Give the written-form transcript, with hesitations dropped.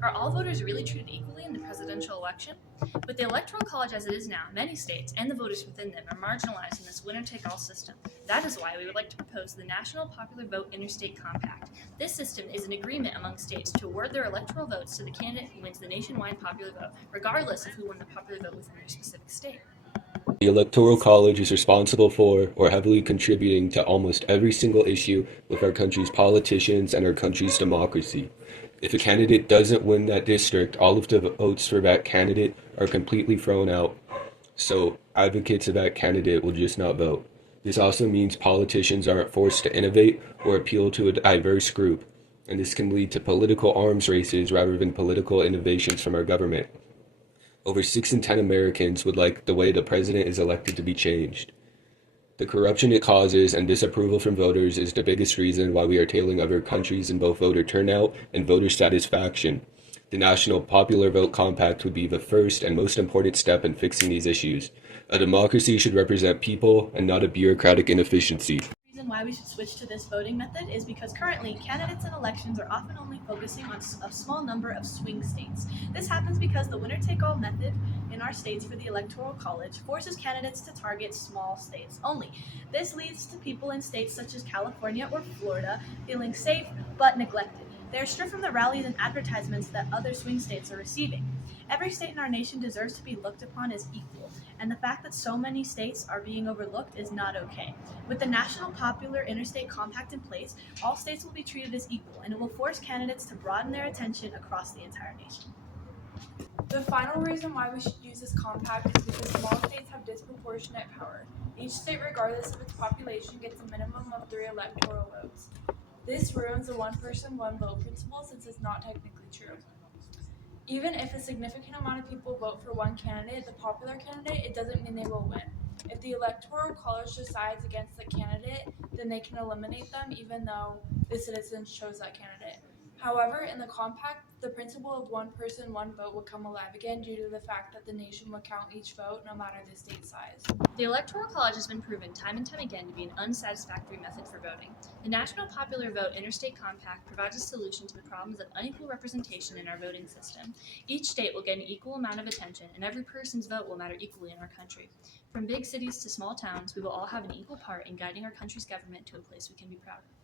Are all voters really treated equally in the presidential election? With the Electoral College as it is now, many states and the voters within them are marginalized in this winner-take-all system. That is why we would like to propose the National Popular Vote Interstate Compact. This system is an agreement among states to award their electoral votes to the candidate who wins the nationwide popular vote, regardless of who won the popular vote within their specific state. The Electoral College is responsible for or heavily contributing to almost every single issue with our country's politicians and our country's democracy. If a candidate doesn't win that district, all of the votes for that candidate are completely thrown out. So advocates of that candidate will just not vote. This also means politicians aren't forced to innovate or appeal to a diverse group, and this can lead to political arms races rather than political innovations from our government. Over 6 in 10 Americans would like the way the president is elected to be changed. The corruption it causes and disapproval from voters is the biggest reason why we are tailing other countries in both voter turnout and voter satisfaction. The National Popular Vote Compact would be the first and most important step in fixing these issues. A democracy should represent people and not a bureaucratic inefficiency. The reason why we should switch to this voting method is because currently candidates in elections are often only focusing on a small number of swing states. This happens because the winner-take-all method in our states for the Electoral College forces candidates to target small states only. This leads to people in states such as California or Florida feeling safe but neglected. They are stripped from the rallies and advertisements that other swing states are receiving. Every state in our nation deserves to be looked upon as equal, and the fact that so many states are being overlooked is not okay. With the National Popular Interstate Compact in place, all states will be treated as equal, and it will force candidates to broaden their attention across the entire nation. The final reason why we should use this compact is because small states have disproportionate power. Each state, regardless of its population, gets a minimum of 3 electoral votes. This ruins the one person, one vote principle since it's not technically true. Even if a significant amount of people vote for one candidate, the popular candidate, it doesn't mean they will win. If the Electoral College decides against the candidate, then they can eliminate them even though the citizens chose that candidate. However, in the compact, the principle of one person, one vote would come alive again due to the fact that the nation would count each vote no matter the state size. The Electoral College has been proven time and time again to be an unsatisfactory method for voting. The National Popular Vote Interstate Compact provides a solution to the problems of unequal representation in our voting system. Each state will get an equal amount of attention, and every person's vote will matter equally in our country. From big cities to small towns, we will all have an equal part in guiding our country's government to a place we can be proud of.